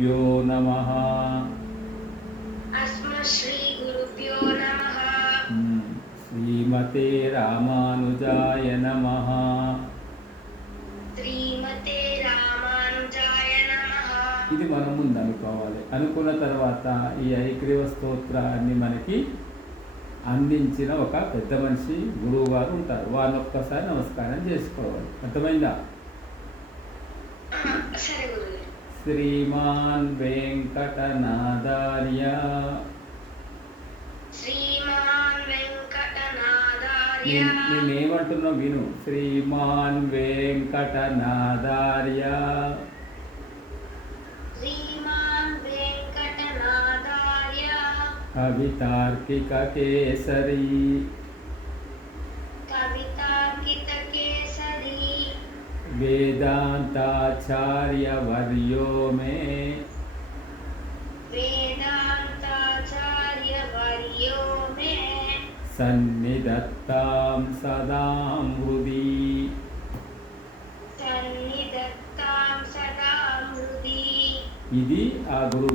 గురుభ్యో నమః. అస్మశ్రీగురుభ్యో నమః. శ్రీమతే రామానుజాయ నమః. శ్రీమతే రామానుజాయ నమః. ఇది మనం ముందు అనుకోవాలి. అనుకున్న తర్వాత ఈ ఐగ్రీవ స్తోత్రాన్ని మనకి అందించిన ఒక పెద్ద మనిషి గురువు గారు ఉంటారు. వారిని ఒక్కసారి నమస్కారం చేసుకోవాలి. అర్థమైందా? సరే గురుగారు. శ్రీమాన్ వెంకటనాదార్య. శ్రీమాన్ వెంకటనాదార్య. నేనేమంటున్నా విను. శ్రీమాన్ వెంకటనాదార్య. శ్రీమాన్ వెంకటనాదార్య. కవితార్కిక కేసరి. కవితార్కిత కేసరి. వేదాంతాచార్య వర్యో మే. వేదాంతాచార్య వర్యో మే. సన్నిధత్తాం సదాం హృది. సన్నిధత్తాం సదా హృది. ఇది ఆ గురువు